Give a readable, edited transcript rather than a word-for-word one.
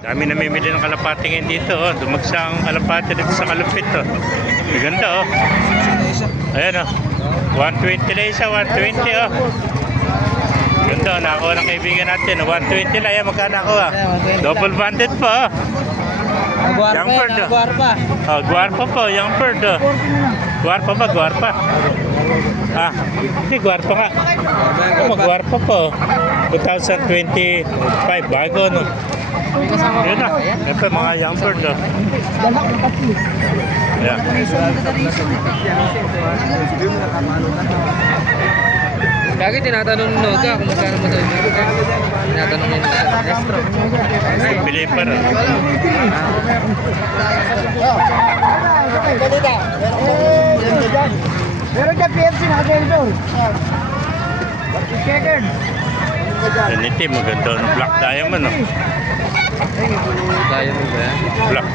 Dami namimili ng kalapati ngayon dito. Oh. Dumagsang kalapati dito sa Kalupit. Oh. Maganda oh. Ayan oh. 120 na isa, 120 oh. Ganda oh. Nakakuha ng kaibigan natin. 120 lang. Ayan, magkano ako ah. Double banded pa oh. Young bird oh. Guarpa. Oh, guarpa po. Young bird oh. Guarpa ba? Guarpa? Ah, hindi guarpa nga. Oh, guarpa po. 2025. Bago no. Yun na. Ito mga young bird oh. Yeah. Lagi tinatanong no ka kung magkano mo daw. Tinatanong nila. Pili pa rin. Meron ka PFC natin doon. Second. Yan itim, maganda. Black diamond no. Kaya mo ba yan? Black.